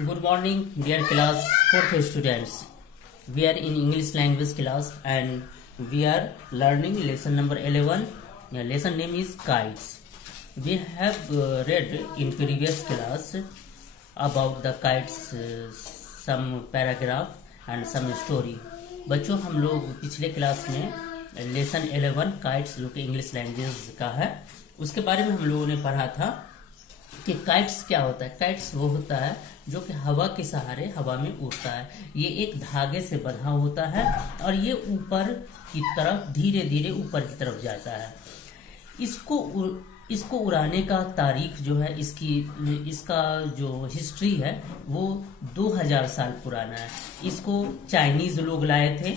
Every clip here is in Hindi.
Good morning, dear class 4th students. We are in English language class and we are learning lesson number 11. Lesson name is kites. We have read in previous class about the kites, some paragraph and some story. बच्चों, हम लोग पिछले क्लास में लेसन 11 काइट्स जो कि इंग्लिश लैंग्वेज का है उसके बारे में हम लोगों ने पढ़ा था कि काइट्स क्या होता है। काइट्स वो होता है जो कि हवा के सहारे हवा में उड़ता है। ये एक धागे से बंधा होता है और ये ऊपर की तरफ धीरे धीरे ऊपर की तरफ जाता है। इसको उड़ाने का तारीख जो है इसका जो हिस्ट्री है वो 2000 साल पुराना है। इसको चाइनीज लोग लाए थे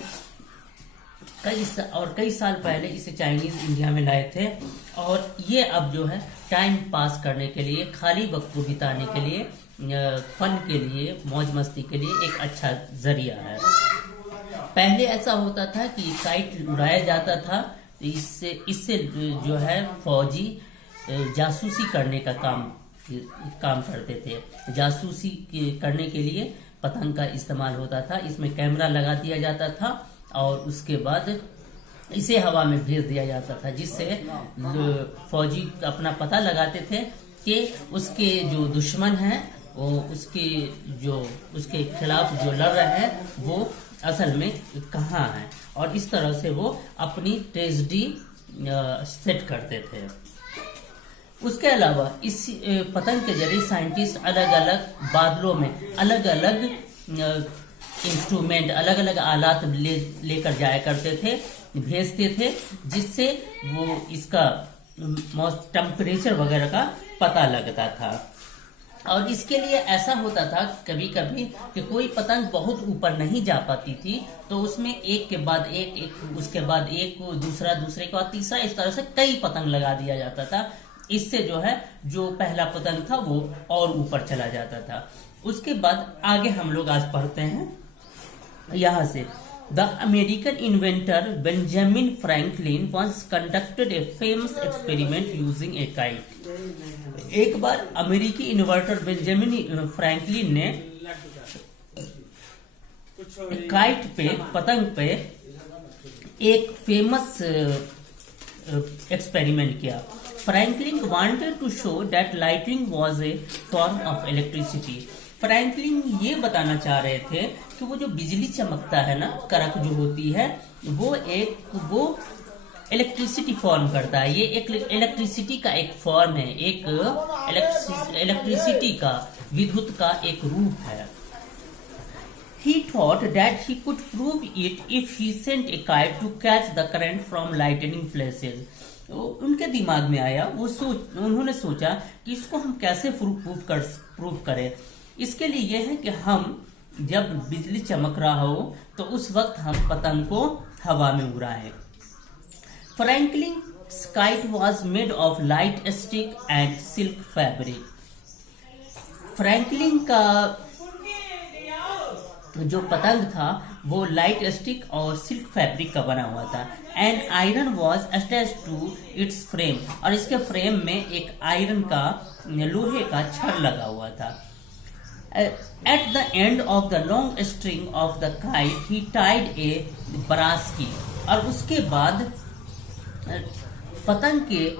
कई साल पहले इसे चाइनीज इंडिया में लाए थे और ये अब जो है टाइम पास करने के लिए, खाली वक्त को बिताने के लिए, फन के लिए, मौज मस्ती के लिए एक अच्छा जरिया है। पहले ऐसा होता था कि काइट उड़ाया जाता था, इससे जो है फौजी जासूसी करने का काम करते थे। जासूसी करने के लिए पतंग का इस्तेमाल होता था। इसमें कैमरा लगा दिया जाता था और उसके बाद इसे हवा में भेज दिया जाता था, जिससे फौजी अपना पता लगाते थे कि उसके जो दुश्मन हैं वो उसके खिलाफ जो लड़ रहे हैं वो असल में कहाँ हैं, और इस तरह से वो अपनी ट्रेजेडी सेट करते थे। उसके अलावा इस पतंग के जरिए साइंटिस्ट अलग अलग बादलों में अलग अलग इंस्ट्रूमेंट, अलग अलग आलात लेकर जाया करते थे, भेजते थे, जिससे वो इसका टेम्परेचर वगैरह का पता लगता था। और इसके लिए ऐसा होता था कभी कभी कि कोई पतंग बहुत ऊपर नहीं जा पाती थी तो उसमें एक के बाद एक उसके बाद एक दूसरे के बाद तीसरा, इस तरह से कई पतंग लगा दिया जाता था। इससे जो है जो पहला पतंग था वो और ऊपर चला जाता था। उसके बाद आगे हम लोग आज पढ़ते हैं यहाँ से। The American inventor Benjamin Franklin once conducted a famous experiment using a kite। एक बार अमेरिकी इन्वेंटर बेंजामिन फ्रैंकलिन ने काइट पे, पतंग पे एक फेमस एक्सपेरिमेंट किया। Franklin wanted to show that lightning was a form of electricity। Franklin ये बताना चाह रहे थे कि वो जो बिजली चमकता है ना, करक जो होती है, वो इलेक्ट्रिसिटी फॉर्म करता है। ये एक इलेक्ट्रिसिटी का एक फॉर्म है, एक इलेक्ट्रिसिटी का, विद्युत का एक रूप है। He thought that he could prove it if he sent a kite to catch the current from lightning flashes। उनके दिमाग में आया, उन्होंने सोचा कि इसको हम कैसे प्रूव करें। इसके लिए यह है कि हम जब बिजली चमक रहा हो तो उस वक्त हम पतंग को हवा में उड़ाएं। Franklin kite was made of light stick and silk fabric. Franklin का जो पतंग था वो लाइट स्टिक और सिल्क फैब्रिक का बना हुआ था। And iron was attached to its frame, और इसके फ्रेम में एक आयरन का, लोहे का छड़ लगा हुआ था। At the end of the long string of the kite he tied a brass key, और उसके बाद पतंग के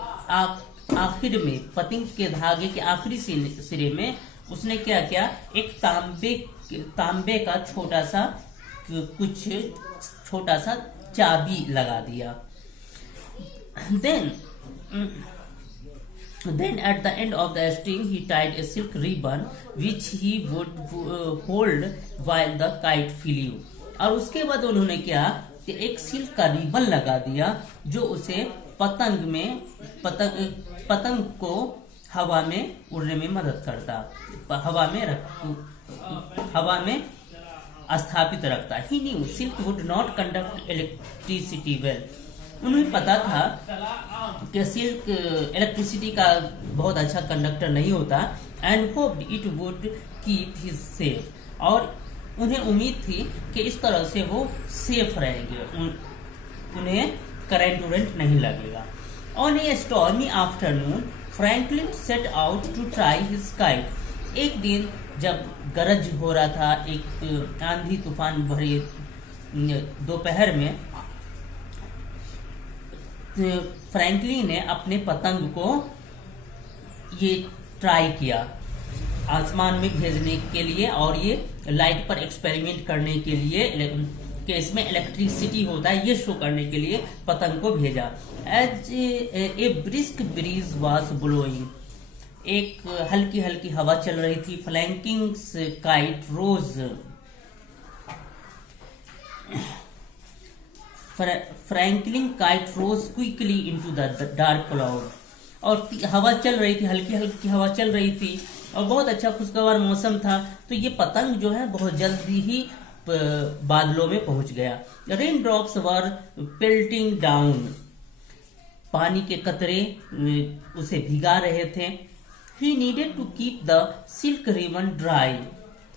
आखिर में, पतंग के धागे के आखिरी सिरे में उसने क्या किया, एक तांबे का छोटा सा चाबी लगा दिया। Then at the end of the string he tied a silk ribbon which he would hold while the kite flew। और उसके बाद उन्होंने क्या कि एक सिल्क का रिबन लगा दिया जो उसे पतंग को हवा में उड़ने में मदद करता, हवा में स्थापित रखता। He knew silk would not conduct electricity well। उन्हें पता था कि सिल्क इलेक्ट्रिसिटी का बहुत अच्छा कंडक्टर नहीं होता। And hoped it would keep his safe, और उन्हें उम्मीद थी कि इस तरह से वो सेफ रहेंगे, उन्हें करंट नहीं लगेगा। On a stormy afternoon Franklin set out to try his kite. एक दिन जब गरज हो रहा था, एक आंधी तूफान भरी दोपहर में, फ्रैंकलिन ने अपने पतंग को ये ट्राई किया आसमान में भेजने के लिए, और ये लाइट पर एक्सपेरिमेंट करने के लिए कि इसमें इलेक्ट्रिसिटी होता है, ये शो करने के लिए पतंग को भेजा। As a brisk breeze was blowing, एक हल्की हल्की हवा चल रही थी। Flanking kite rose, Franklin kite rose quickly into the dark cloud, और हवा चल रही थी, हल्की हल्की हवा चल रही थी, और बहुत अच्छा खुशगवार मौसम था। तो ये पतंग जो है बहुत जल्दी ही बादलों में पहुंच गया। Rain drops were pelting down, पानी के कतरे उसे भिगा रहे थे। He needed to keep the silk ribbon dry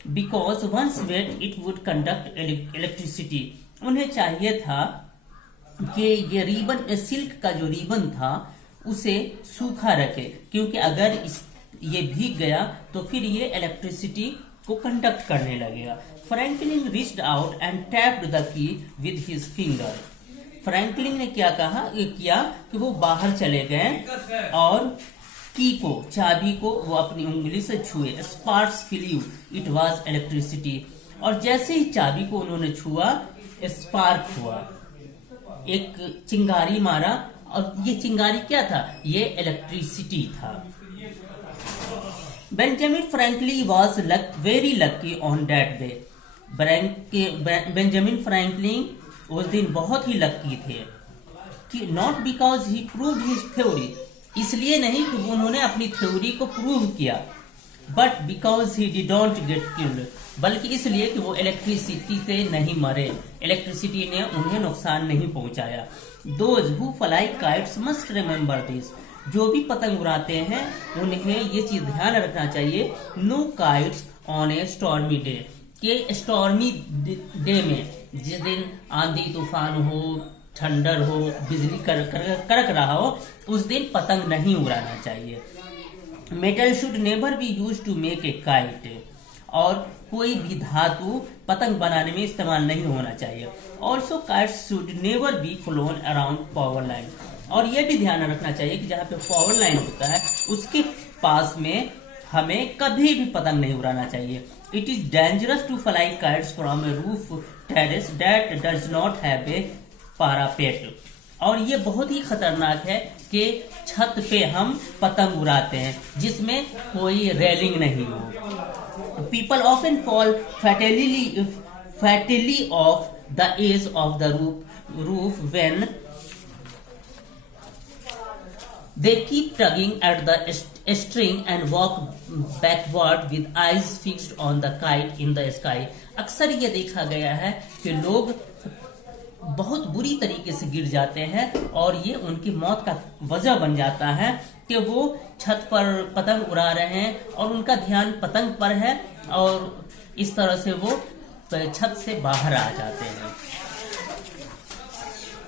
because once wet it would conduct electricity. उन्हें चाहिए था कि ये रिबन, सिल्क का जो रिबन था उसे सूखा रखे, क्योंकि अगर ये भीग गया तो फिर ये इलेक्ट्रिसिटी को कंडक्ट करने लगेगा। Franklin reached out and tapped the key with his finger. Franklin ने क्या किया कि वो बाहर चले गए और की को, चाबी को वो अपनी उंगली से छुए। Sparks flu, it was electricity. और जैसे ही चाबी को उन्होंने छुआ, स्पार्क हुआ, एक चिंगारी मारा, और ये चिंगारी क्या था? ये इलेक्ट्रिसिटी था। Benjamin Franklin was very lucky on that day. Benjamin Franklin उस दिन बहुत ही लकी थे कि not because he proved his theory, इसलिए नहीं कि उन्होंने अपनी थ्योरी को प्रूव किया, but because he did not get killed, बल्कि इसलिए कि वो इलेक्ट्रिसिटी से नहीं मरे, इलेक्ट्रिसिटी ने उन्हें नुकसान नहीं पहुंचाया। Those who fly kites must remember this, जो भी पतंग उड़ाते हैं उन्हें ये चीज ध्यान रखना चाहिए, no kites on a stormy day, कि स्टॉर्मी डे में, जिस दिन आंधी तूफान हो, ठंडर हो, बिजली कड़क रहा हो, उस दिन पतंग नहीं उड़ाना चाहिए। Metal should never be use to make a kite, और कोई भी धातु पतंग बनाने में इस्तेमाल नहीं होना चाहिए। Also kites should never B phloem around power line, और यह भी ध्यान रखना चाहिए कि जहाँ पे पावर लाइन होता है उसके पास में हमें कभी भी पतंग नहीं उड़ाना चाहिए। It is dangerous to fly kites from a roof terrace that does not have a parapet, और ये बहुत ही खतरनाक है कि छत पे हम पतंग उड़ाते हैं जिसमें कोई रेलिंग नहीं हो। People often fall fatally off the edge of the roof when they keep tugging at the string and walk backward with eyes fixed on the kite in the sky। अक्सर ये देखा गया है कि लोग बहुत बुरी तरीके से गिर जाते हैं, और ये उनकी मौत का वजह बन जाता है कि वो छत पर पतंग उड़ा रहे हैं और उनका ध्यान पतंग पर है, और इस तरह से वो छत से बाहर आ जाते हैं।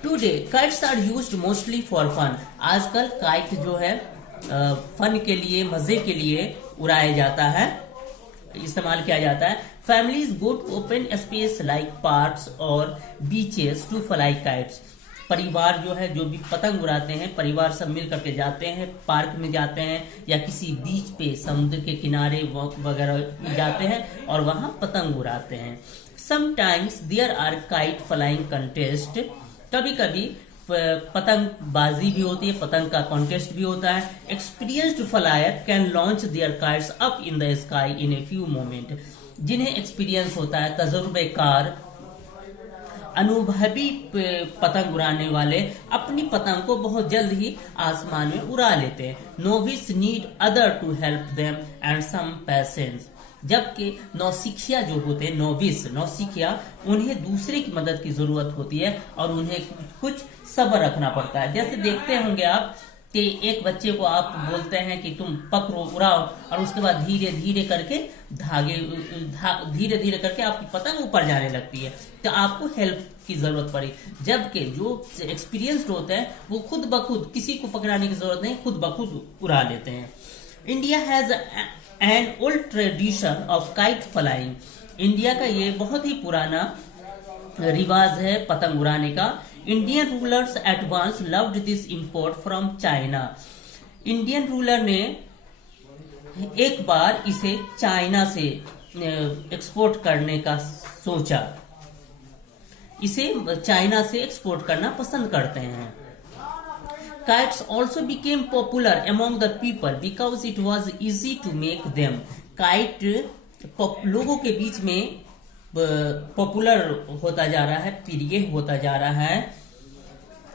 Today kites are used mostly for fun, आजकल काइट जो है फन के लिए, मजे के लिए उड़ाया जाता है, इस्तेमाल किया जाता है। Families go to open space like parks और बीचेस टू फ्लाई काइट्स, परिवार जो है, जो भी पतंग उड़ाते हैं, परिवार सब मिल करके जाते हैं, पार्क में जाते हैं या किसी बीच पे, समुद्र के किनारे वगैरह जाते हैं और वहां पतंग उड़ाते हैं। Sometimes there are kite flying contest, कभी कभी पतंग बाजी भी होती है, पतंग का कॉन्टेस्ट भी होता है। Experienced flyer can launch their kites up in the sky in a few moment, जिन्हें एक्सपीरियंस होता है, तजुर्बेकार अनुभवी पतंग उड़ाने वाले अपनी पतंग को बहुत जल्द ही आसमान में उड़ा लेते हैं। Novice need other to help them and some patience, जबकि नौसिखिया जो होते हैं, नौसिखिया, उन्हें दूसरे की मदद की जरूरत होती है और उन्हें कुछ सब्र रखना पड़ता है। जैसे देखते होंगे आप कि एक बच्चे को आप बोलते हैं कि तुम पकड़ो, उड़ाओ, और उसके बाद धीरे धीरे करके धीरे धीरे करके आपकी पतंग ऊपर जाने लगती है, तो आपको हेल्प की जरूरत पड़ी। जबकि जो एक्सपीरियंस्ड होते हैं वो खुद ब खुद, किसी को पकड़ाने की जरूरत नहीं, खुद ब खुद उड़ा लेते हैं। India has an old tradition of kite flying. India का ये बहुत ही पुराना रिवाज है पतंग उड़ाने का। Indian rulers advance loved this import from China. Indian ruler ने एक बार इसे चाइना से एक्सपोर्ट करने का सोचा। इसे चाइना से एक्सपोर्ट करना पसंद करते हैं। Kites also became popular among the people because it was easy to make them. Kite लोगों के बीच में पॉपुलर होता जा रहा है, प्रिय होता जा रहा है,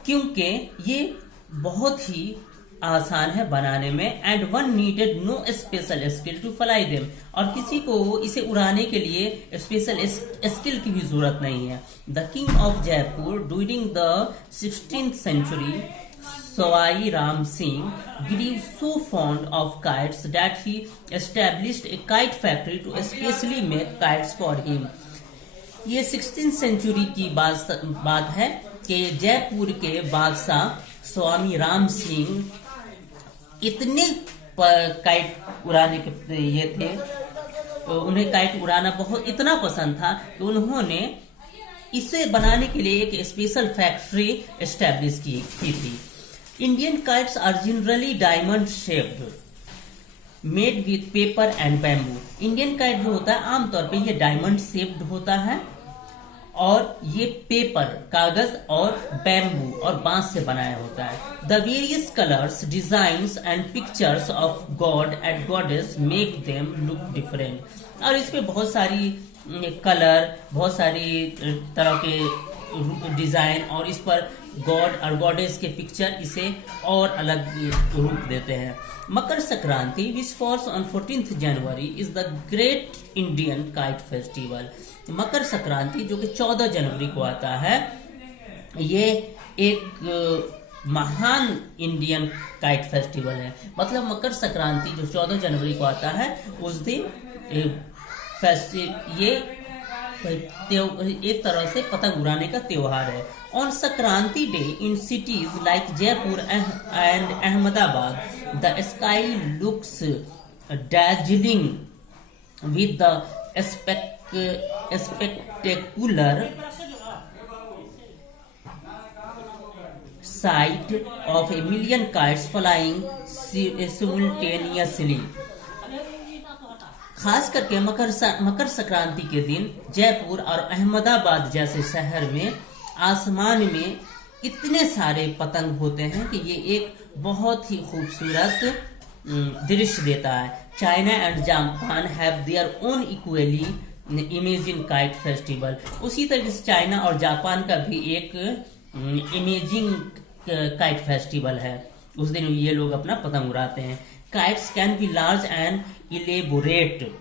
क्योंकि ये बहुत ही आसान है बनाने में। And one needed no special skill to fly them. और किसी को इसे उड़ाने के लिए स्पेशल स्किल की भी जरूरत नहीं है। The king of Jaipur during the 16th century, Sawai Ram Singh, grew so fond of kites that he established a kite factory to especially make kites for him. ये 16th सेंचुरी की बात है कि जयपुर के बादशाह स्वामी राम सिंह इतने काइट उड़ाने के ये थे, उन्हें काइट उड़ाना बहुत इतना पसंद था कि उन्होंने इसे बनाने के लिए एक स्पेशल फैक्ट्री एस्टेब्लिश की थी। Indian kites are generally diamond shaped, made with paper and bamboo. Indian kite जो होता है आमतौर पे ये डायमंड शेप्ड होता है और ये पेपर, कागज और बैम्बू और बांस से बनाया होता है। The various colours, designs and pictures of God and goddess make them look different. और इसमें बहुत सारी कलर, बहुत सारी तरह के डिजाइन और इस पर गॉड और गॉडेस के पिक्चर इसे और अलग रूप देते हैं। Makar Sankranti which falls on 14th January is the great Indian kite festival. Makar Sankranti जो कि 14 जनवरी को आता है, ये एक महान इंडियन काइट फेस्टिवल है। मतलब मकर संक्रांति जो 14 जनवरी को आता है उस दिन ये एक तरह से पतंग उड़ाने का त्योहार है। On Sankranti day in cities like Jaipur and Ahmedabad, the sky looks dazzling with the spectacular sight of a million kites flying simultaneously। खास करके मकर संक्रांति के दिन जयपुर और अहमदाबाद जैसे शहर में आसमान में इतने सारे पतंग होते हैं कि ये एक बहुत ही खूबसूरत दृश्य देता है। China and Japan have their own equally imaging kite festival. उसी तरीके से चाइना और जापान का भी एक इमेजिंग काइट फेस्टिवल है। उस दिन ये लोग अपना पतंग उड़ाते हैं। Kites can be large and elaborate.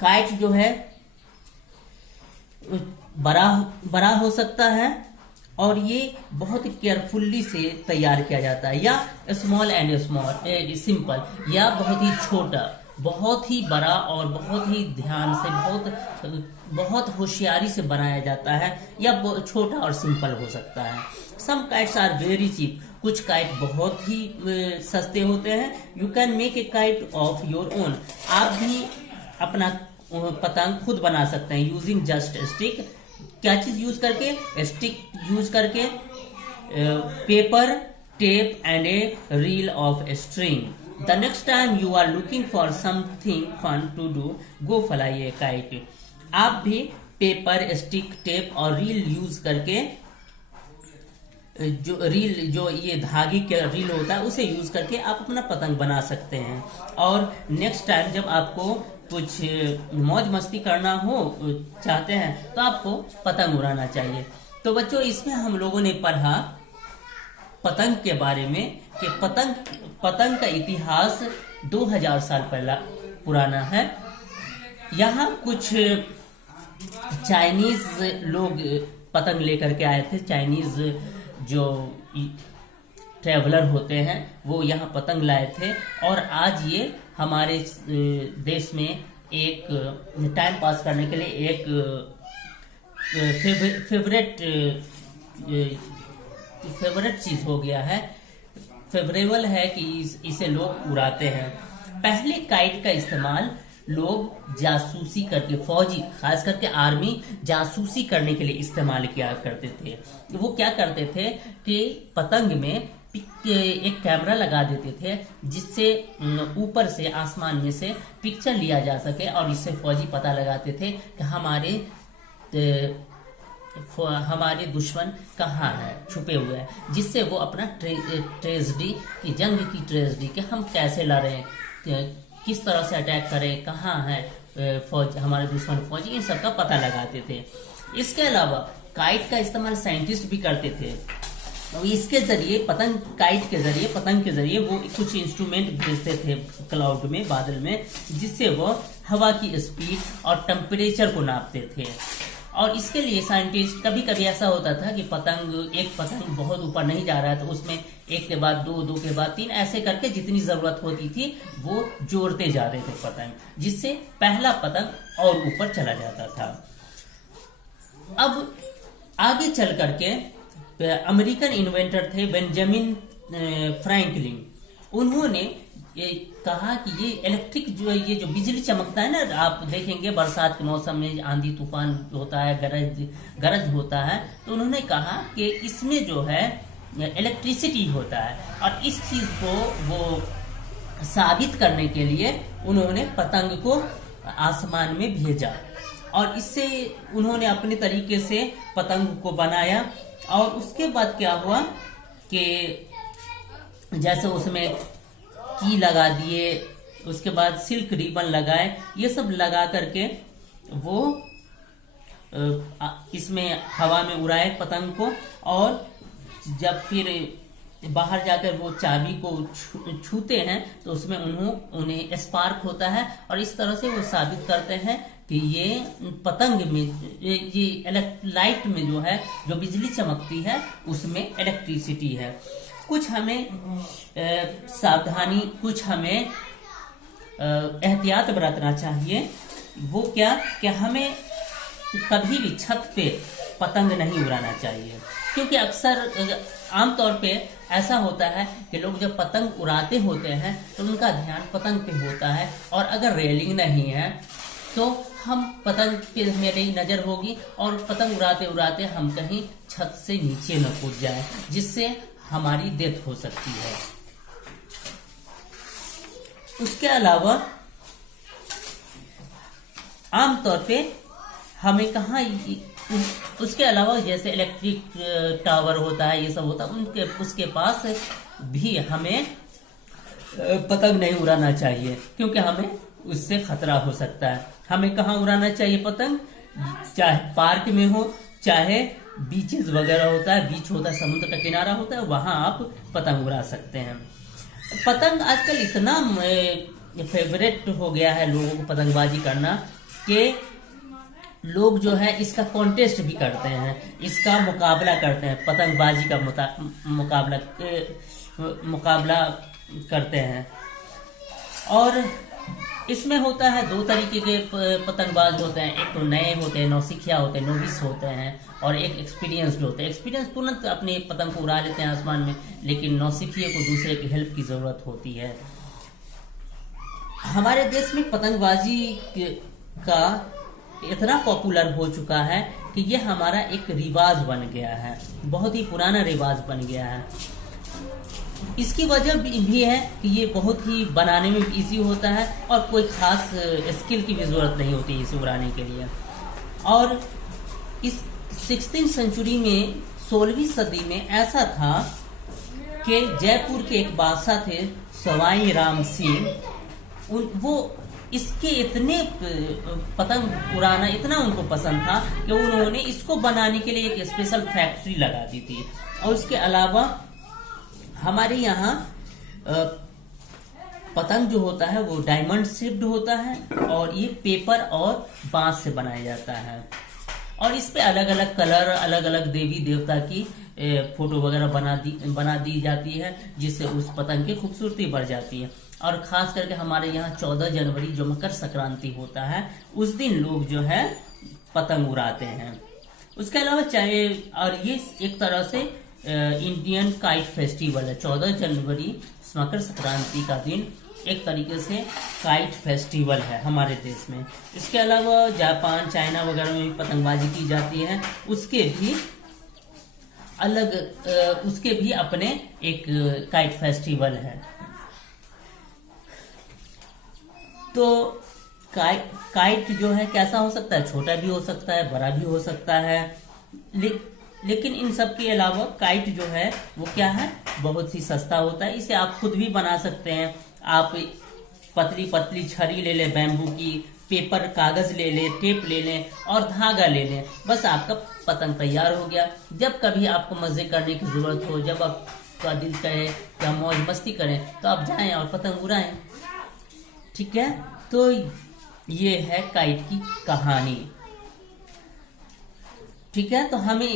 Kite जो है बड़ा हो सकता है और ये बहुत केयरफुल्ली से तैयार किया जाता है, या स्मॉल एंड सिंपल, या बहुत ही छोटा, बहुत ही बड़ा और बहुत ही ध्यान से बहुत होशियारी से बनाया जाता है, या छोटा और सिंपल हो सकता है। सम काइट्स आर वेरी चीप। कुछ काइट बहुत ही सस्ते होते हैं। You can make a kite of your own. आप भी अपना पतंग खुद बना सकते हैं यूजिंग जस्ट स्टिक। क्या चीज यूज करके? स्टिक यूज करके, paper, tape and a reel of string. The next time you are looking for something fun to do, go fly a kite. आप भी पेपर, स्टिक, टेप और रील यूज करके, जो ये धागे के रील होता है उसे यूज करके आप अपना पतंग बना सकते हैं। और नेक्स्ट टाइम जब आपको कुछ मौज मस्ती करना हो चाहते हैं तो आपको पतंग उड़ाना चाहिए। तो बच्चों, इसमें हम लोगों ने पढ़ा पतंग के बारे में कि पतंग का इतिहास 2000 साल पहला पुराना है। यहाँ कुछ चाइनीज लोग पतंग लेकर के आए थे। चाइनीज जो ट्रेवलर होते हैं वो यहाँ पतंग लाए थे, और आज ये हमारे देश में एक टाइम पास करने के लिए एक फेवरेट चीज हो गया है। फेवरेबल है कि इसे लोग उड़ाते हैं। पहले काइट का इस्तेमाल लोग जासूसी करके, फौजी खास करके आर्मी जासूसी करने के लिए इस्तेमाल किया करते थे। वो क्या करते थे कि पतंग में एक कैमरा लगा देते थे जिससे ऊपर से आसमान में से पिक्चर लिया जा सके, और इससे फौजी पता लगाते थे कि हमारे दुश्मन कहाँ है, छुपे हुए हैं, जिससे वो अपना ट्रेजेडी की, जंग की ट्रेजेडी के हम कैसे लड़े, किस तरह से अटैक करें, कहाँ है फौज, हमारे दुश्मन फौजी, इन सब का पता लगाते थे। इसके अलावा काइट का इस्तेमाल साइंटिस्ट भी करते थे। इसके जरिए काइट के जरिए, पतंग के जरिए वो कुछ इंस्ट्रूमेंट भेजते थे क्लाउड में, बादल में, जिससे वो हवा की स्पीड और टेम्परेचर को नापते थे। और इसके लिए साइंटिस्ट, कभी कभी ऐसा होता था कि एक पतंग बहुत ऊपर नहीं जा रहा है, तो उसमें एक के बाद दो, दो के बाद तीन, ऐसे करके जितनी जरूरत होती थी वो जोड़ते जाते थे पतंग, जिससे पहला पतंग और ऊपर चला जाता था। अब आगे चल करके अमेरिकन इन्वेंटर थे बेंजामिन फ्रैंकलिन, उन्होंने कहा कि ये इलेक्ट्रिक ये जो बिजली चमकता है ना, आप देखेंगे बरसात के मौसम में आंधी तूफान होता है, गरज होता है, तो उन्होंने कहा कि इसमें जो है इलेक्ट्रिसिटी होता है, और इस चीज को वो साबित करने के लिए उन्होंने पतंग को आसमान में भेजा, और इससे उन्होंने अपने तरीके से पतंग को बनाया। और उसके बाद क्या हुआ कि जैसे उसमें की लगा दिए, उसके बाद सिल्क रिबन लगाए, ये सब लगा करके वो इसमें हवा में उड़ाए पतंग को, और जब फिर बाहर जाकर वो चाबी को छूते हैं तो उसमें उन्हें स्पार्क होता है, और इस तरह से वो साबित करते हैं कि ये पतंग में, ये लाइट में जो है, जो बिजली चमकती है, उसमें इलेक्ट्रिसिटी है। कुछ हमें सावधानी, कुछ हमें एहतियात बरतना चाहिए। वो क्या कि हमें कभी भी छत पे पतंग नहीं उड़ाना चाहिए, क्योंकि अक्सर आमतौर पे ऐसा होता है कि लोग जब पतंग उड़ाते होते हैं तो उनका ध्यान पतंग पे होता है, और अगर रेलिंग नहीं है तो हम पतंग पे मेरी नजर होगी, और पतंग उड़ाते उड़ाते हम कहीं छत से नीचे न कूद जाए, जिससे हमारी डेथ हो सकती है। उसके अलावा आमतौर पे हमें कहाँ, उसके अलावा जैसे इलेक्ट्रिक टावर होता है, ये सब होता है, उसके पास भी हमें पतंग नहीं उड़ाना चाहिए, क्योंकि हमें उससे खतरा हो सकता है। हमें कहाँ उड़ाना चाहिए पतंग? चाहे पार्क में हो, चाहे बीचेस वगैरह होता है, बीच होता है, समुद्र का किनारा होता है, वहां आप पतंग उड़ा सकते हैं। पतंग आजकल इतना फेवरेट हो गया है लोगों को पतंगबाजी करना, कि लोग जो है इसका कॉन्टेस्ट भी करते हैं, इसका मुकाबला करते हैं, पतंगबाजी का मुकाबला करते हैं। और इसमें होता है दो तरीके के पतंगबाज होते हैं, एक तो नए होते हैं, नौसिखिया होते हैं, नोविस होते हैं, और एक एक्सपीरियंस्ड होते हैं। एक्सपीरियंस तुरंत अपने पतंग को उड़ा लेते हैं आसमान में, लेकिन नौसिखिए को दूसरे की हेल्प की जरूरत होती है। हमारे देश में पतंगबाजी का इतना पॉपुलर हो चुका है कि ये हमारा एक रिवाज बन गया है, बहुत ही पुराना रिवाज बन गया है। इसकी वजह भी है कि ये बहुत ही बनाने में इजी होता है, और कोई खास स्किल की भी जरूरत नहीं होती इसे उड़ाने के लिए। और इस 16वीं सेंचुरी में, 16वीं सदी में ऐसा था कि जयपुर के एक बादशाह थे सवाई राम सिंह, वो इसके इतने पतंग उड़ाना इतना उनको पसंद था कि उन्होंने इसको बनाने के लिए एक स्पेशल फैक्ट्री लगा दी थी। और इसके अलावा हमारे यहाँ पतंग जो होता है वो डायमंड शेप्ड होता है, और ये पेपर और बांस से बनाया जाता है, और इस पे अलग अलग कलर, अलग अलग देवी देवता की फोटो वगैरह बना दी जाती है, जिससे उस पतंग की खूबसूरती बढ़ जाती है। और खास करके हमारे यहाँ 14 जनवरी जो मकर संक्रांति होता है, उस दिन लोग जो है पतंग उड़ाते हैं। उसके अलावा चाहे, और ये एक तरह से इंडियन काइट फेस्टिवल है। 14 जनवरी मकर संक्रांति का दिन एक तरीके से काइट फेस्टिवल है हमारे देश में। इसके अलावा जापान, चाइना वगैरह में भी पतंगबाजी की जाती है। उसके भी अपने एक काइट फेस्टिवल है। तो काइट जो है कैसा हो सकता है, छोटा भी हो सकता है, बड़ा भी हो सकता है। लेकिन इन सब के अलावा काइट जो है वो क्या है, बहुत ही सस्ता होता है। इसे आप खुद भी बना सकते हैं। आप पतली पतली छड़ी ले लें बैम्बू की, पेपर कागज ले लें, टेप ले लें और धागा ले लें, बस आपका पतंग तैयार हो गया। जब कभी आपको मजे करने की जरूरत हो, जब आपका दिल करे या मौज मस्ती करें, तो आप जाएं और पतंग उड़ाएं। ठीक है, तो ये है काइट की कहानी। ठीक है, तो हमें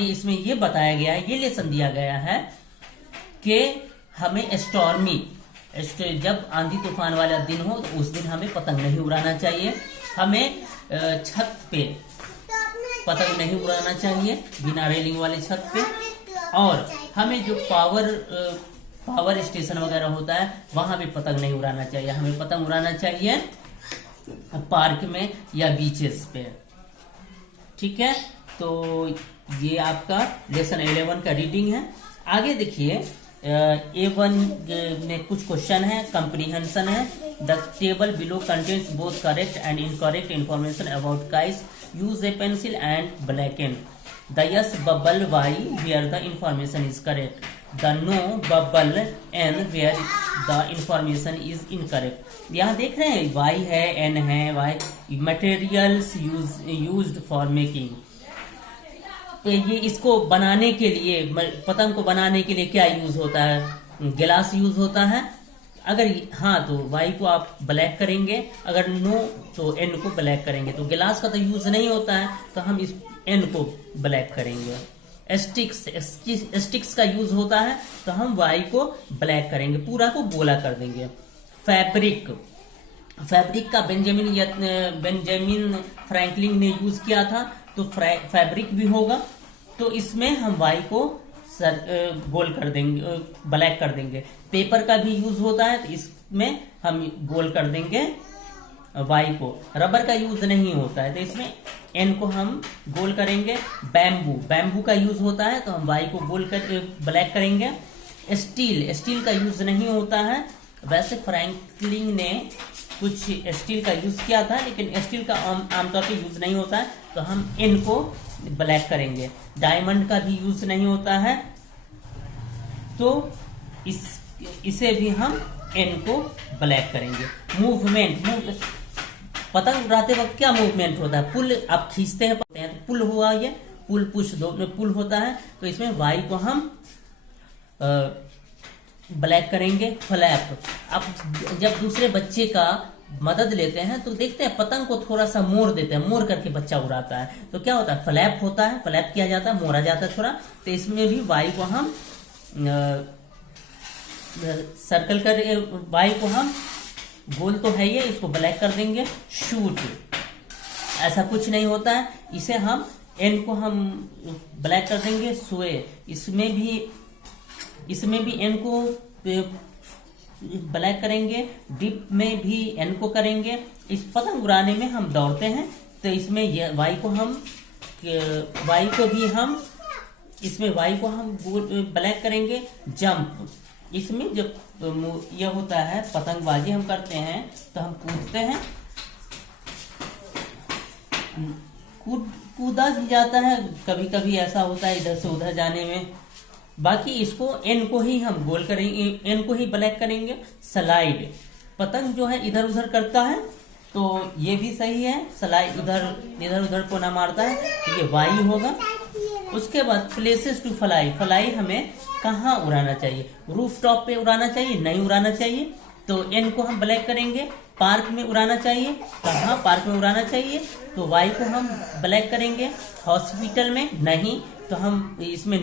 इसमें ये बताया गया है, ये लेसन दिया गया है कि हमें जब आंधी तूफान वाला दिन हो तो उस दिन हमें पतंग नहीं उड़ाना चाहिए। हमें छत पे पतंग नहीं उड़ाना चाहिए, बिना रेलिंग वाले छत पे। और हमें जो पावर स्टेशन वगैरह होता है वहां भी पतंग नहीं उड़ाना चाहिए। हमें पतंग उड़ाना चाहिए पार्क में या बीचेस पे। ठीक है, तो ये आपका लेसन 11 का रीडिंग है। आगे देखिए, A1 में कुछ क्वेश्चन है, कंप्रीहेंशन है। The table below contains both correct and incorrect information about kites. Use a pencil and blacken the yes bubble Y where the information is correct, the no bubble N where the information is incorrect. यहाँ देख रहे हैं वाई है, एन है, Y materials used for making. ये इसको बनाने के लिए, पतंग को बनाने के लिए क्या यूज होता है, गिलास यूज होता है। अगर हाँ तो वाई को आप ब्लैक करेंगे, अगर नो तो एन को ब्लैक करेंगे। तो गिलास का तो यूज नहीं होता है, तो हम इस एन को ब्लैक करेंगे। स्टिक्स का यूज होता है, तो हम वाई को ब्लैक करेंगे, पूरा को गोला कर देंगे। फैब्रिक का बेंजामिन फ्रैंकलिन ने यूज किया था, तो फैब्रिक भी होगा। तो इसमें हम वाई को गोल कर देंगे, ब्लैक कर देंगे। पेपर का भी यूज होता है, तो इसमें हम गोल कर देंगे वाई को। रबर का यूज नहीं होता है, तो इसमें एन को हम गोल करेंगे। बैम्बू का यूज होता है, तो हम वाई को गोल कर ब्लैक करेंगे। स्टील का यूज नहीं होता है। वैसे फ्रैंकलिन ने कुछ स्टील का यूज किया था, लेकिन स्टील का आमतौर पे यूज नहीं होता है, तो हम एन को ब्लैक करेंगे। डायमंड का भी यूज नहीं होता है, तो इसे भी हम एन को ब्लैक करेंगे। मूवमेंट, पतंग उड़ाते वक्त क्या मूवमेंट होता है, पुल आप खींचते हैं, तो पुल हुआ, ये पुल पुश दो में पुल होता है, तो इसमें वाई को हम ब्लैक करेंगे। फ्लैप, आप जब दूसरे बच्चे का मदद लेते हैं तो देखते हैं पतंग को थोड़ा सा मोड़ देते हैं, मोड़ करके बच्चा उड़ाता है, तो क्या होता है, फ्लैप होता है, फ्लैप किया जाता है, मोड़ा जाता है थोड़ा। तो इसमें भी वाई को हम सर्कल कर, वाई को हम गोल तो है ये, इसको ब्लैक कर देंगे। शूट, ऐसा कुछ नहीं होता है, इसे हम एन को हम ब्लैक कर देंगे। स्वे, इसमें भी एन को ब्लैक करेंगे। डिप में भी एन को करेंगे। इस पतंग उड़ाने में हम दौड़ते हैं, तो इसमें वाई को हम ब्लैक करेंगे। जंप, इसमें जब यह होता है पतंगबाजी हम करते हैं तो हम कूदते हैं, कूदा जाता है, कभी कभी ऐसा होता है इधर से उधर जाने में। बाकी इसको एन को ही हम गोल करेंगे, एन को ही ब्लैक करेंगे। स्लाइड, पतंग जो है इधर उधर करता है, तो ये भी सही है, स्लाइड इधर उधर को ना मारता है, तो ये वाई होगा। उसके बाद प्लेसेस टू फ्लाई, फ्लाई हमें कहाँ उड़ाना चाहिए, रूफ टॉप पे उड़ाना चाहिए, नहीं उड़ाना चाहिए, तो एन को हम ब्लैक करेंगे। पार्क में उड़ाना चाहिए, कहाँ पार्क में उड़ाना चाहिए, तो वाई को हम ब्लैक करेंगे। हॉस्पिटल में नहीं, तो हम इसमें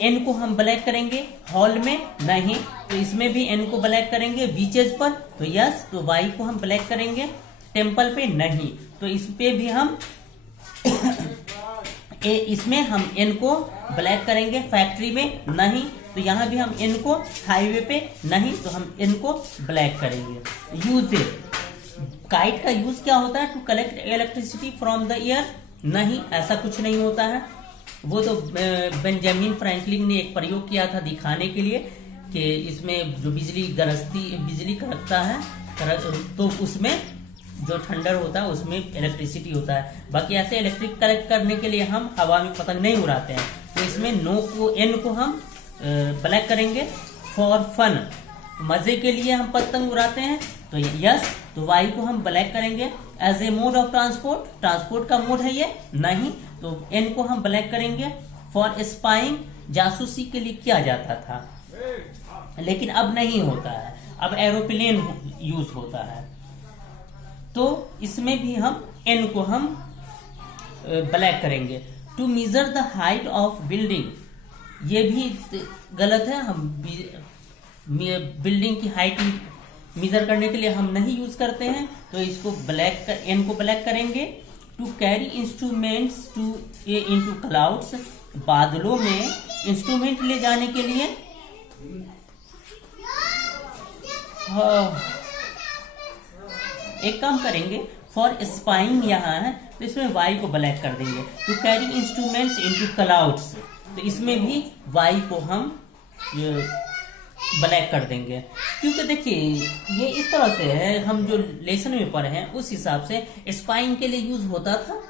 एन को हम ब्लैक करेंगे। हॉल में नहीं, तो इसमें भी एन को ब्लैक करेंगे। बीचेज पर तो यस, तो वाई को हम ब्लैक करेंगे। टेम्पल पे नहीं, तो इस पे भी हम इसमें हम n को ब्लैक करेंगे, फैक्ट्री में नहीं, तो यहाँ भी हम n को, हाईवे पे नहीं, तो हम n को ब्लैक करेंगे। यूजेज, काइट का यूज क्या होता है? To collect electricity from the air, नहीं, ऐसा कुछ नहीं होता है। वो तो बेंजामिन फ्रैंकलिन ने एक प्रयोग किया था दिखाने के लिए कि इसमें जो बिजली कड़कता है तो उसमें जो थंडर होता है उसमें इलेक्ट्रिसिटी होता है। बाकी ऐसे इलेक्ट्रिक कलेक्ट करने के लिए हम हवा में पतंग नहीं उड़ाते हैं। तो इसमें एन को हम ब्लैक करेंगे। फॉर फन, मजे के लिए हम पतंग उड़ाते हैं, तो यस, तो वाई को हम ब्लैक करेंगे। As a mode of transport का मोड है ये, नहीं, तो एन को हम ब्लैक करेंगे। फॉर स्पाइंग, जासूसी के लिए किया जाता था, लेकिन अब नहीं होता है, अब एरोप्लेन यूज होता है, तो इसमें भी हम एन को हम ब्लैक करेंगे। To measure the height of building, ये भी गलत है, हम बिल्डिंग की हाइट मेजर करने के लिए हम नहीं यूज करते हैं, तो इसको एन को ब्लैक करेंगे। To carry instruments into clouds, बादलों में इंस्ट्रूमेंट ले जाने के लिए, एक काम करेंगे, फॉर स्पाइंग यहाँ है तो इसमें वाई को ब्लैक कर देंगे। To carry instruments into clouds, तो इसमें भी वाई को हम ब्लैक कर देंगे, क्योंकि देखिए ये इस तरह से है, हम जो लेसन में पढ़े हैं उस हिसाब से स्पाइंग के लिए यूज होता था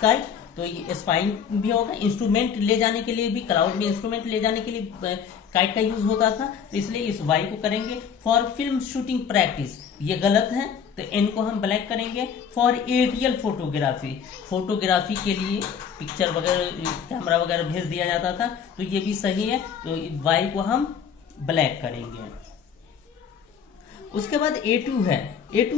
काइट, तो ये स्पाइंग भी होगा। इंस्ट्रूमेंट ले जाने के लिए भी, क्लाउड में इंस्ट्रूमेंट ले जाने के लिए काइट का यूज होता था, तो इसलिए इस वाई को करेंगे। फॉर फिल्म शूटिंग प्रैक्टिस, ये गलत है, तो एन को हम ब्लैक करेंगे। फॉर एरियल फोटोग्राफी के लिए पिक्चर वगैरह, कैमरा वगैरह भेज दिया जाता था, तो ये भी सही है, तो वाई को हम ब्लैक करेंगे। उसके बाद A2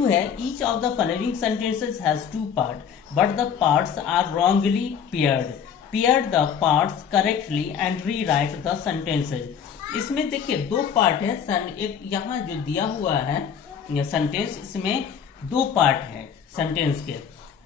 है each of the following sentences has two part but the parts are wrongly pair the parts correctly and rewrite the sentences. इसमें देखिए दो पार्ट है, एक यहाँ जो दिया हुआ है सेंटेंस, इसमें दो पार्ट है सेंटेंस के,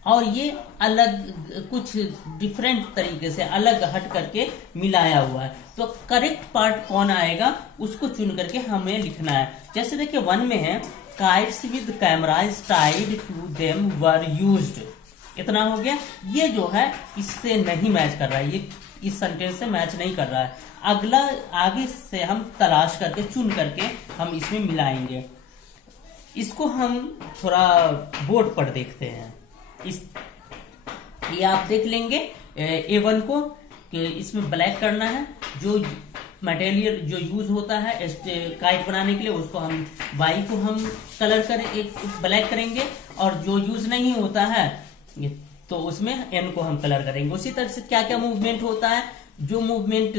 और ये अलग कुछ डिफरेंट तरीके से अलग हट करके मिलाया हुआ है, तो करेक्ट पार्ट कौन आएगा उसको चुन करके हमें लिखना है। जैसे देखिए 1 में है, kites with cameras tied to them were used, इतना हो गया। ये जो है इससे नहीं मैच कर रहा है, ये इस सेंटेंस से मैच नहीं कर रहा है। अगला आगे से हम तलाश करके चुन करके हम इसमें मिलाएंगे। इसको हम थोड़ा बोर्ड पर देखते हैं। ये आप देख लेंगे A1 को कि इसमें ब्लैक करना है, जो मटेरियल जो यूज होता है काइट बनाने के लिए उसको हम वाई को हम कलर करें ब्लैक करेंगे, और जो यूज नहीं होता है तो उसमें एन को हम कलर करेंगे। उसी तरह से क्या क्या मूवमेंट होता है, जो मूवमेंट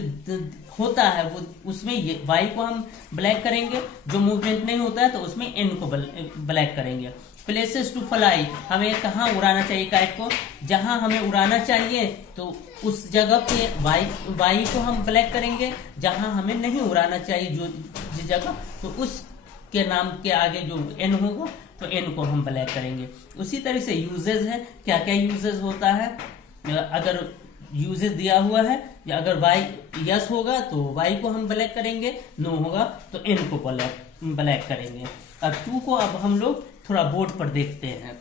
होता है वो उसमें वाई को हम ब्लैक करेंगे, जो मूवमेंट नहीं होता है तो उसमें एन को ब्लैक करेंगे। प्लेसेस टू फ्लाई, हमें कहाँ उड़ाना चाहिए काइट को, जहां हमें उड़ाना चाहिए तो उस जगह पे वाई को हम ब्लैक करेंगे, जहां हमें नहीं उड़ाना चाहिए जो जिस जगह, तो उस के नाम के आगे जो एन होगा तो एन को हम ब्लैक करेंगे। उसी तरह से यूजेस है, क्या क्या यूजेस होता है, अगर यूजेस दिया हुआ है या अगर वाई यस होगा तो वाई को हम ब्लैक करेंगे, नो होगा तो एन को ब्लैक करेंगे। अब 2 को अब हम लोग थोड़ा बोर्ड पर देखते हैं।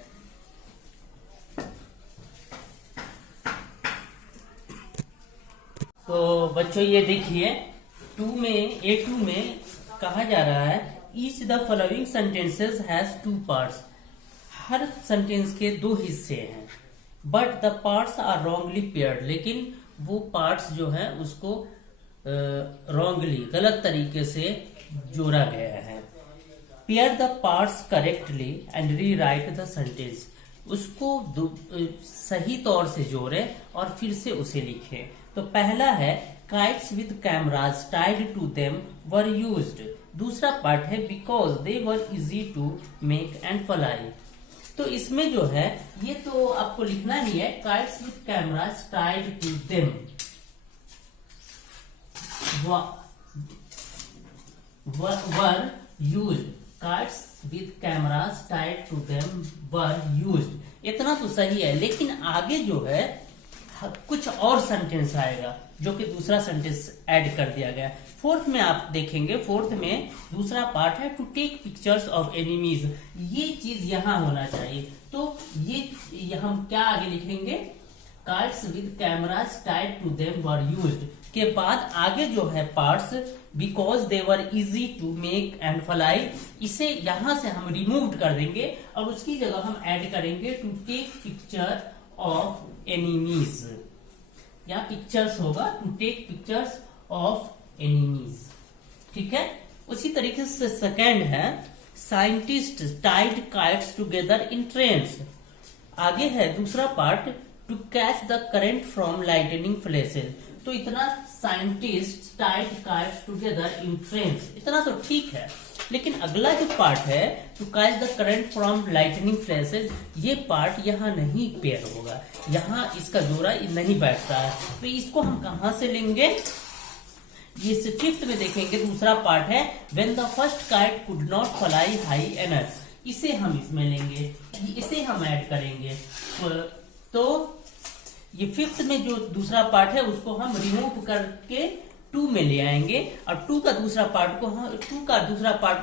तो बच्चों ये देखिए A2 में कहा जा रहा है each the following sentences has 2 parts, हर सेंटेंस के 2 हिस्से हैं, but the parts are wrongly paired, लेकिन वो पार्ट्स जो है उसको रॉन्गली गलत तरीके से जोड़ा गया है। Pair the parts correctly and rewrite the sentence, उसको सही तौर से जोड़े और फिर से उसे लिखे। तो पहला है kites with cameras tied to them were used, दूसरा पार्ट है because they were easy to make and fly. तो इसमें जो है ये तो आपको लिखना ही है, kites with cameras tied to them were used, cards with cameras tied to them were used, इतना तो सही है। लेकिन आगे जो है कुछ और सेंटेंस आएगा जो कि दूसरा सेंटेंस ऐड कर दिया गया। फोर्थ में आप देखेंगे, फोर्थ में दूसरा पार्ट है to take pictures of enemies. ये चीज यहां होना चाहिए। तो ये हम क्या आगे लिखेंगे, cards with cameras tied to them were used के बाद आगे जो है parts because they were easy to make and fly, इसे यहां से हम रिमूव कर देंगे और उसकी जगह हम ऐड करेंगे to take picture of enemies. या पिक्चर्स होगा to take pictures of enemies. ठीक है। उसी तरीके से सेकेंड है scientist tied kites together in trains. आगे है दूसरा part to catch the current from lightning flashes. तो इतना scientist tied kites together in trains, इतना तो ठीक है, लेकिन अगला जो पार्ट है to catch the current from lightning flashes, ये पार्ट यहाँ नहीं पेयर होगा, यहाँ इसका जोड़ा नहीं बैठता है। तो इसको हम कहां से लेंगे, ये फिफ्थ में देखेंगे दूसरा पार्ट है when the first kite could not fly high एनर्स, इसे हम इसमें लेंगे, इसे हम ऐड करेंगे। तो ये फिफ्थ में जो दूसरा पार्ट है उसको हम रिमूव करके 2 में ले आएंगे और 2 का दूसरा पार्ट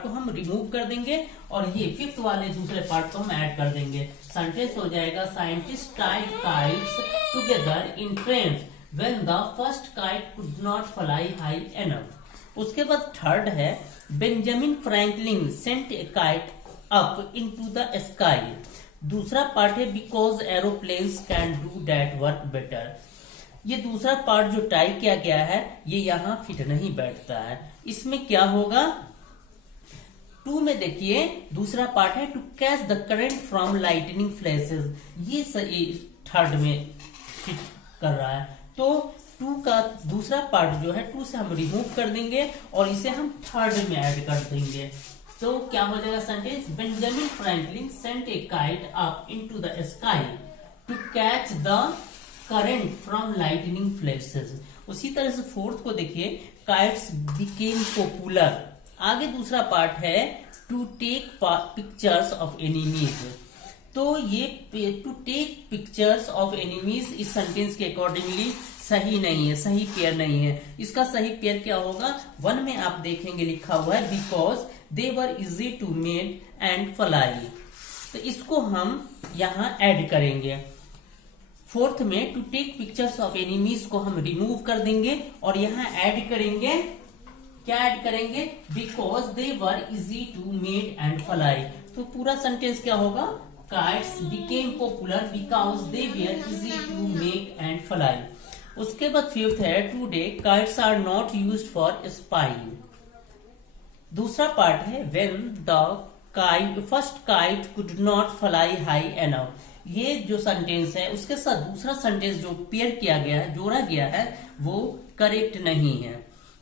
को हम रिमूव कर देंगे और ये फिफ्थ वाले दूसरे पार्ट को हम ऐड कर देंगे। सेंटेंस हो जाएगा scientist tied kites together in trains when the first kite could not fly high enough. उसके बाद थर्ड है Benjamin Franklin sent a kite up into the sky. दूसरा पार्ट है because aeroplanes can do that work better. ये दूसरा पार्ट जो टाइप किया गया है ये यहाँ फिट नहीं बैठता है। इसमें क्या होगा, 2 में देखिए दूसरा पार्ट है to catch the current from lightning flashes, ये थर्ड में फिट कर रहा है। तो 2 का दूसरा पार्ट जो है 2 से हम रिमूव कर देंगे और इसे हम थर्ड में ऐड कर देंगे। तो क्या हो जाएगा sentence, Benjamin Franklin sent a kite up into the sky to catch the current from lightning flashes. उसी तरह से फोर्थ को देखिए काइट्स बिकेम पॉपुलर। आगे दूसरा पार्ट है to take pictures of enemies. तो ये to take pictures of enemies इस सेंटेंस के अकॉर्डिंगली सही नहीं है, सही पेयर नहीं है। इसका सही पेयर क्या होगा, 1 में आप देखेंगे लिखा हुआ है because they were easy to make and fly, तो इसको हम यहां ऐड करेंगे। फोर्थ में to take pictures of enemies को हम रिमूव कर देंगे और यहाँ ऐड करेंगे, क्या ऐड करेंगे, because they were easy to make and fly. तो पूरा सेंटेंस क्या होगा, kites became popular because they were easy to make and fly. उसके बाद फिफ्थ है today kites are not used for spying. दूसरा पार्ट है when the first kite could not fly high enough. ये जो सेंटेंस है उसके साथ दूसरा सेंटेंस जो पेयर किया गया है, जोड़ा गया है, वो करेक्ट नहीं है।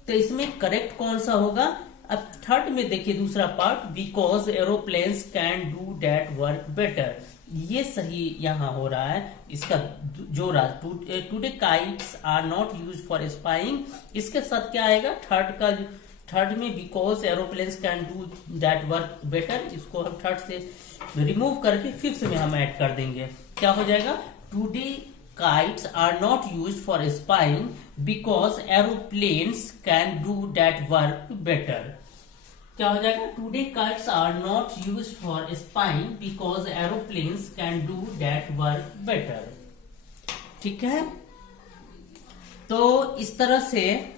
तो इसमें करेक्ट कौन सा होगा, अब थर्ड में देखिए दूसरा part because aeroplanes can do that work better, ये सही यहाँ हो रहा है। इसका जोड़ा today kites are not used for spying, इसके साथ क्या आएगा, थर्ड में because aeroplanes can do that work better, इसको हम थर्ड से रिमूव करके फिफ्थ में हम ऐड कर देंगे। क्या हो जाएगा, today kites are not used for spying because aeroplanes can do that work better. क्या हो जाएगा, today kites are not used for spying because aeroplanes can do that work better. ठीक है, तो इस तरह से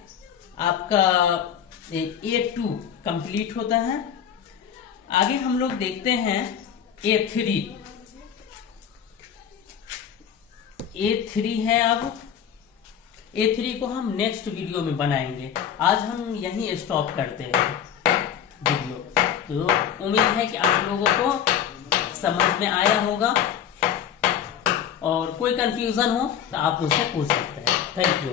आपका A2 कंप्लीट होता है। आगे हम लोग देखते हैं A3 है। अब A3 को हम नेक्स्ट वीडियो में बनाएंगे, आज हम यहीं स्टॉप करते हैं वीडियो। तो उम्मीद है कि आप लोगों को समझ में आया होगा और कोई कंफ्यूजन हो तो आप मुझसे पूछ सकते हैं। Thank you.